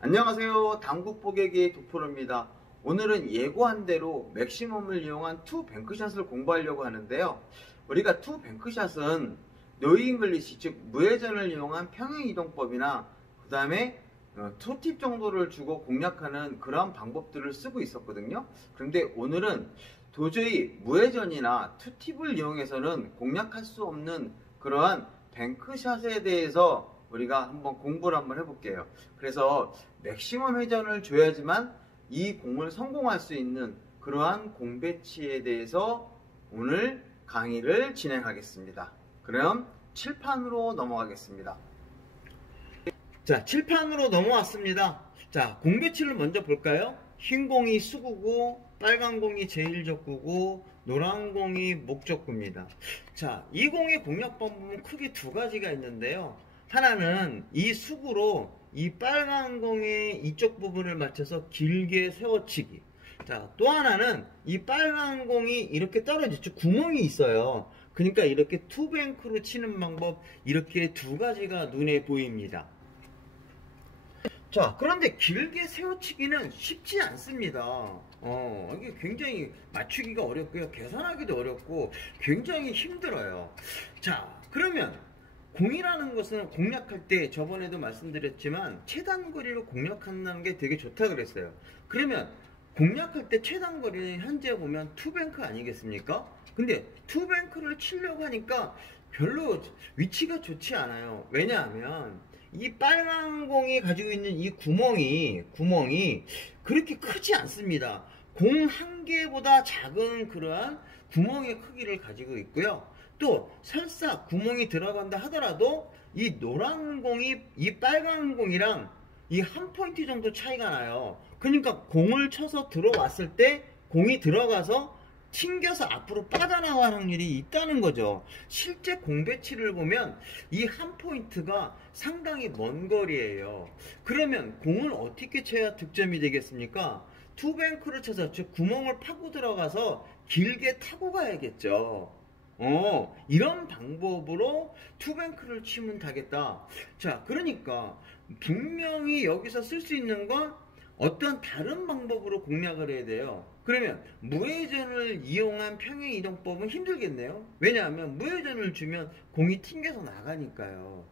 안녕하세요. 당국보객의 도프로입니다. 오늘은 예고한 대로 맥시멈을 이용한 투 뱅크샷을 공부하려고 하는데요. 우리가 투 뱅크샷은 노잉글리시, 즉 무회전을 이용한 평행이동법이나 그 다음에 투팁 정도를 주고 공략하는 그런 방법들을 쓰고 있었거든요. 그런데 오늘은 도저히 무회전이나 투팁을 이용해서는 공략할 수 없는 그러한 뱅크샷에 대해서 우리가 한번 공부를 한번 해볼게요. 그래서 맥시멈 회전을 줘야지만 이 공을 성공할 수 있는 그러한 공 배치에 대해서 오늘 강의를 진행하겠습니다. 그럼 칠판으로 넘어가겠습니다. 자, 칠판으로 넘어왔습니다. 자, 공 배치를 먼저 볼까요? 흰 공이 수구고 빨간 공이 제1적구고 노란 공이 목적구입니다. 자, 이 공의 공략 방법은 크게 두 가지가 있는데요. 하나는 이 수구로 이 빨간 공의 이쪽 부분을 맞춰서 길게 세워치기. 자, 또 하나는 이 빨간 공이 이렇게 떨어지죠. 구멍이 있어요. 그러니까 이렇게 투뱅크로 치는 방법, 이렇게 두 가지가 눈에 보입니다. 자, 그런데 길게 세워치기는 쉽지 않습니다. 이게 굉장히 맞추기가 어렵고요. 계산하기도 어렵고 굉장히 힘들어요. 자, 그러면 공이라는 것은 공략할 때 저번에도 말씀드렸지만 최단거리로 공략한다는 게 되게 좋다 그랬어요. 그러면 공략할 때 최단거리는 현재 보면 투뱅크 아니겠습니까? 근데 투뱅크를 치려고 하니까 별로 위치가 좋지 않아요. 왜냐하면 이 빨간 공이 가지고 있는 이 구멍이 그렇게 크지 않습니다. 공 한 개보다 작은 그러한 구멍의 크기를 가지고 있고요. 또 설사 구멍이 들어간다 하더라도 이 노란 공이 이 빨간 공이랑 이 한 포인트 정도 차이가 나요. 그러니까 공을 쳐서 들어왔을 때 공이 들어가서 튕겨서 앞으로 빠져나갈 확률이 있다는 거죠. 실제 공 배치를 보면 이 한 포인트가 상당히 먼 거리예요. 그러면 공을 어떻게 쳐야 득점이 되겠습니까? 투뱅크를 쳐서 즉 구멍을 파고 들어가서 길게 타고 가야겠죠. 이런 방법으로 투뱅크를 치면 되겠다. 자, 그러니까 분명히 여기서 쓸 수 있는 건 어떤 다른 방법으로 공략을 해야 돼요. 그러면 무회전을 이용한 평행이동법은 힘들겠네요. 왜냐하면 무회전을 주면 공이 튕겨서 나가니까요.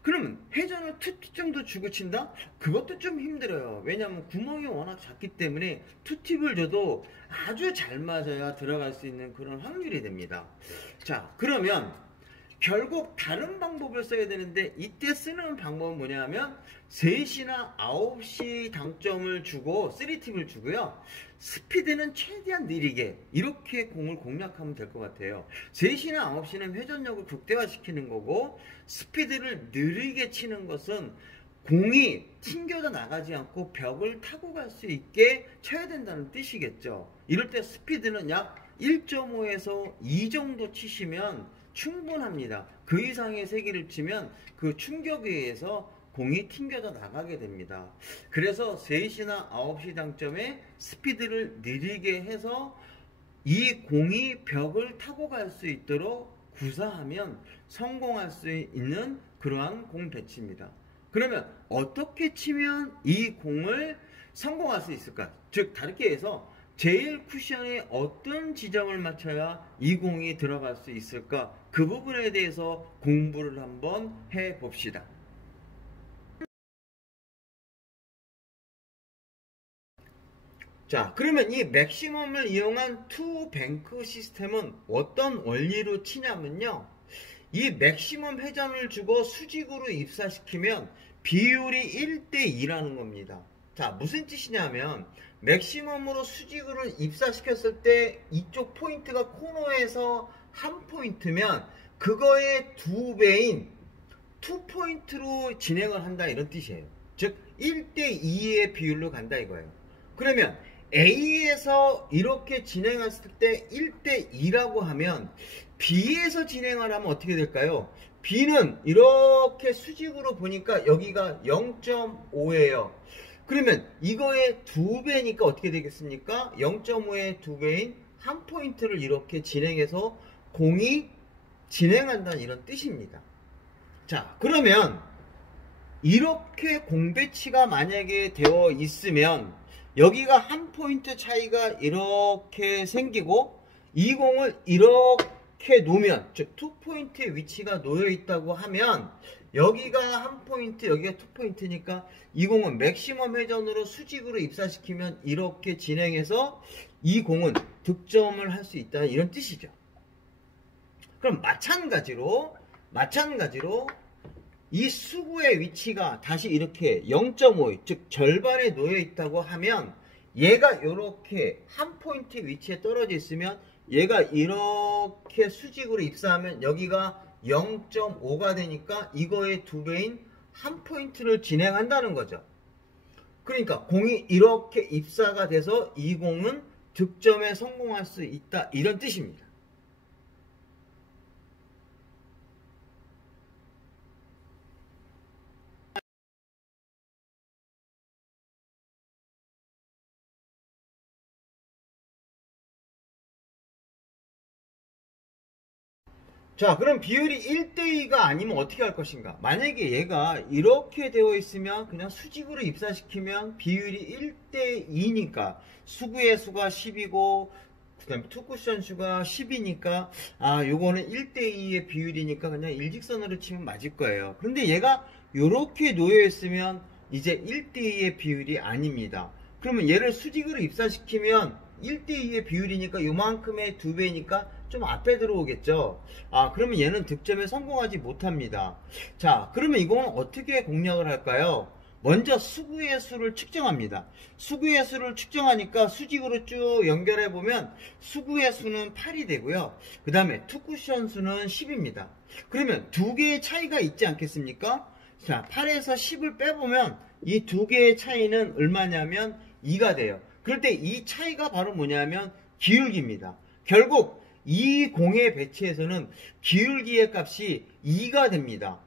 그러면 회전을 투팁 정도 주고 친다? 그것도 좀 힘들어요. 왜냐하면 구멍이 워낙 작기 때문에 투팁을 줘도 아주 잘 맞아야 들어갈 수 있는 그런 확률이 됩니다. 자, 그러면 결국 다른 방법을 써야 되는데 이때 쓰는 방법은 뭐냐면 3시나 9시 당점을 주고 3팁을 주고요. 스피드는 최대한 느리게 이렇게 공을 공략하면 될 것 같아요. 3시나 9시는 회전력을 극대화시키는 거고 스피드를 느리게 치는 것은 공이 튕겨져 나가지 않고 벽을 타고 갈 수 있게 쳐야 된다는 뜻이겠죠. 이럴 때 스피드는 약 1.5에서 2 정도 치시면 충분합니다. 그 이상의 세기를 치면 그 충격에 의해서 공이 튕겨져 나가게 됩니다. 그래서 3시나 9시 당점에 스피드를 느리게 해서 이 공이 벽을 타고 갈 수 있도록 구사하면 성공할 수 있는 그러한 공 배치입니다. 그러면 어떻게 치면 이 공을 성공할 수 있을까? 즉 다르게 해서 제일 쿠션에 어떤 지점을 맞춰야 이 공이 들어갈 수 있을까? 그 부분에 대해서 공부를 한번 해봅시다. 자, 그러면 이 맥시멈을 이용한 투 뱅크 시스템은 어떤 원리로 치냐면요. 이 맥시멈 회전을 주고 수직으로 입사시키면 비율이 1대2라는 겁니다. 자, 무슨 뜻이냐면 맥시멈으로 수직으로 입사시켰을 때 이쪽 포인트가 코너에서 한 포인트면 그거의 2배인 2포인트로 진행을 한다 이런 뜻이에요. 즉 1대2의 비율로 간다 이거예요. 그러면 A에서 이렇게 진행했을 때 1대2라고 하면 B에서 진행을 하면 어떻게 될까요? B는 이렇게 수직으로 보니까 여기가 0.5예요. 그러면 이거의 2배니까 어떻게 되겠습니까? 0.5의 2배인 한 포인트를 이렇게 진행해서 공이 진행한다는 이런 뜻입니다. 자, 그러면 이렇게 공 배치가 만약에 되어 있으면 여기가 한 포인트 차이가 이렇게 생기고 이 공을 이렇게 놓으면, 즉 투 포인트의 위치가 놓여 있다고 하면 여기가 한 포인트, 여기가 투 포인트니까 이 공은 맥시멈 회전으로 수직으로 입사시키면 이렇게 진행해서 이 공은 득점을 할 수 있다, 이런 뜻이죠. 그럼 마찬가지로 이 수구의 위치가 다시 이렇게 0.5, 즉 절반에 놓여 있다고 하면 얘가 이렇게 한 포인트 위치에 떨어져 있으면 얘가 이렇게 수직으로 입사하면 여기가 0.5가 되니까 이거의 2배인 한 포인트를 진행한다는 거죠. 그러니까 공이 이렇게 입사가 돼서 이 공은 득점에 성공할 수 있다, 이런 뜻입니다. 자, 그럼 비율이 1대2가 아니면 어떻게 할 것인가? 만약에 얘가 이렇게 되어 있으면 그냥 수직으로 입사시키면 비율이 1대2니까 수구의 수가 10이고 그 다음에 투쿠션 수가 10이니까 요거는 1대2의 비율이니까 그냥 일직선으로 치면 맞을 거예요. 그런데 얘가 이렇게 놓여 있으면 이제 1대2의 비율이 아닙니다. 그러면 얘를 수직으로 입사시키면 1대2의 비율이니까 요만큼의 2배니까 좀 앞에 들어오겠죠. 그러면 얘는 득점에 성공하지 못합니다. 자, 그러면 이거는 어떻게 공략을 할까요? 먼저 수구의 수를 측정합니다. 수구의 수를 측정하니까 수직으로 쭉 연결해 보면 수구의 수는 8이 되고요. 그 다음에 투쿠션 수는 10입니다. 그러면 두 개의 차이가 있지 않겠습니까? 자, 8에서 10을 빼보면 이 두 개의 차이는 얼마냐면 2가 돼요. 그럴 때 이 차이가 바로 뭐냐면 기울기입니다. 결국 이 공의 배치에서는 기울기의 값이 2가 됩니다.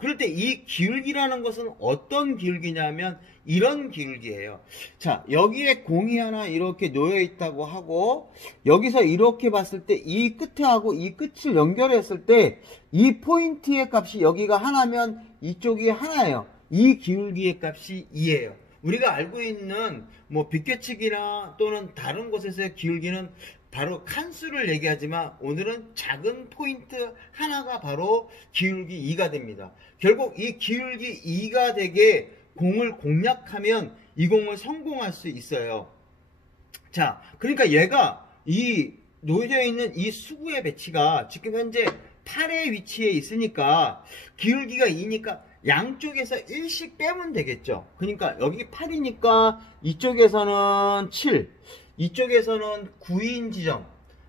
그럴 때 이 기울기라는 것은 어떤 기울기냐면 이런 기울기예요. 자, 여기에 공이 하나 이렇게 놓여 있다고 하고 여기서 이렇게 봤을 때 이 끝에하고 이 끝을 연결했을 때 이 포인트의 값이 여기가 하나면 이쪽이 하나예요. 이 기울기의 값이 2예요. 우리가 알고 있는 뭐 빗겨치기나 또는 다른 곳에서의 기울기는 바로 칸수를 얘기하지만 오늘은 작은 포인트 하나가 바로 기울기 2가 됩니다. 결국 이 기울기 2가 되게 공을 공략하면 이 공을 성공할 수 있어요. 자, 그러니까 얘가 이 놓여져 있는 이 수구의 배치가 지금 현재 8의 위치에 있으니까 기울기가 2니까 양쪽에서 1씩 빼면 되겠죠. 그러니까 여기 8이니까 이쪽에서는 7, 이쪽에서는 9인 지점,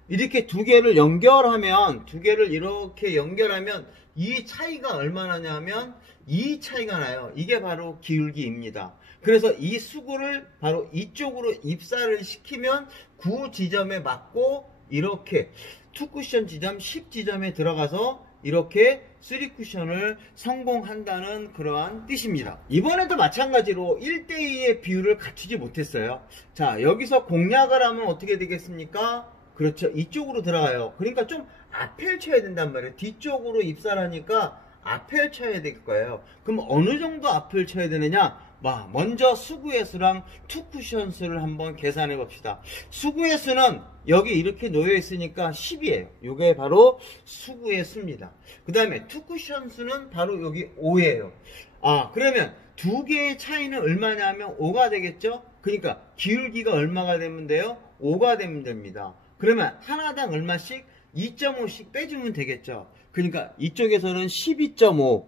이렇게 두 개를 연결하면, 두 개를 이렇게 연결하면 이 차이가 얼마나 나냐면 이 차이가 나요. 이게 바로 기울기입니다. 그래서 이 수구를 바로 이쪽으로 입사를 시키면 9 지점에 맞고 이렇게 2쿠션 지점 10 지점에 들어가서 이렇게 3쿠션을 성공한다는 그러한 뜻입니다. 이번에도 마찬가지로 1대2의 비율을 갖추지 못했어요. 자, 여기서 공략을 하면 어떻게 되겠습니까? 그렇죠, 이쪽으로 들어가요. 그러니까 좀 앞을 쳐야 된단 말이에요. 뒤쪽으로 입사를 하니까 앞을 쳐야 될 거예요. 그럼 어느 정도 앞을 쳐야 되느냐? 먼저 수구의 수랑 투쿠션 수를 한번 계산해 봅시다. 수구의 수는 여기 이렇게 놓여 있으니까 10이에요. 이게 바로 수구의 수입니다. 그 다음에 투쿠션 수는 바로 여기 5예요. 그러면 두 개의 차이는 얼마냐면 5가 되겠죠? 그러니까 기울기가 얼마가 되면 돼요? 5가 되면 됩니다. 그러면 하나당 얼마씩? 2.5씩 빼주면 되겠죠. 그러니까 이쪽에서는 12.5,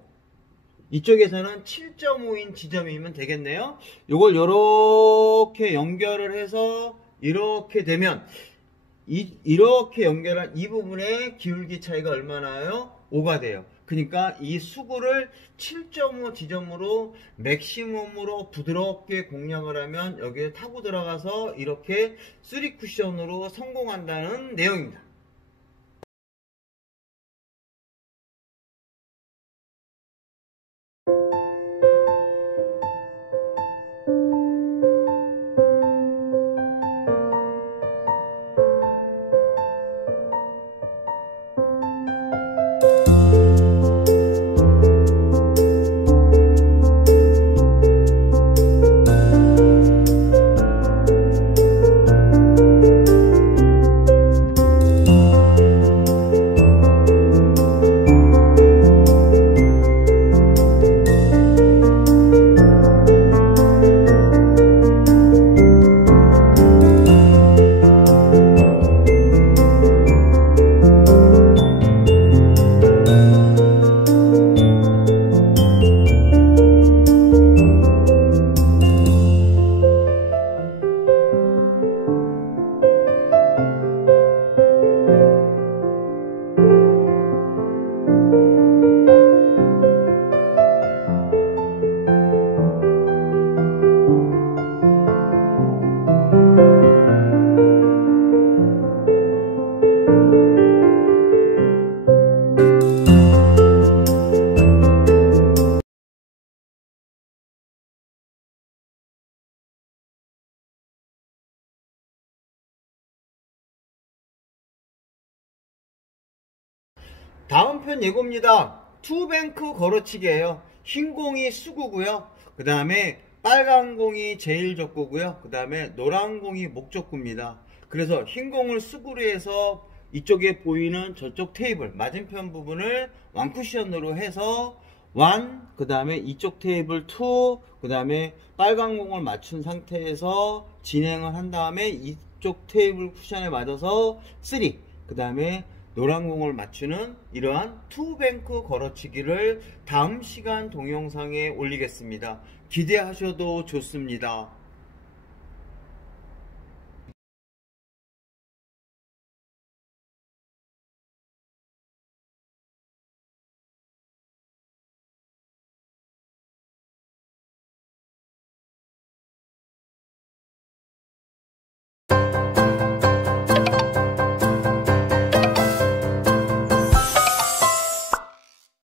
이쪽에서는 7.5인 지점이면 되겠네요. 이걸 이렇게 연결을 해서 이렇게 되면 이렇게 연결한 이 부분의 기울기 차이가 얼마나요? 5가 돼요. 그러니까 이 수구를 7.5 지점으로 맥시멈으로 부드럽게 공략을 하면 여기에 타고 들어가서 이렇게 3쿠션으로 성공한다는 내용입니다. 다음 편 예고입니다. 투뱅크 걸어치기예요. 흰 공이 수구고요. 그 다음에 빨간 공이 제일 적구고요. 그 다음에 노란 공이 목적구입니다. 그래서 흰 공을 수구로 해서 이쪽에 보이는 저쪽 테이블 맞은편 부분을 완쿠션으로 해서 1, 그 다음에 이쪽 테이블 2, 그 다음에 빨간 공을 맞춘 상태에서 진행을 한 다음에 이쪽 테이블 쿠션에 맞아서 3, 그 다음에 노란 공을 맞추는 이러한 투뱅크 걸어치기를 다음 시간 동영상에 올리겠습니다. 기대하셔도 좋습니다.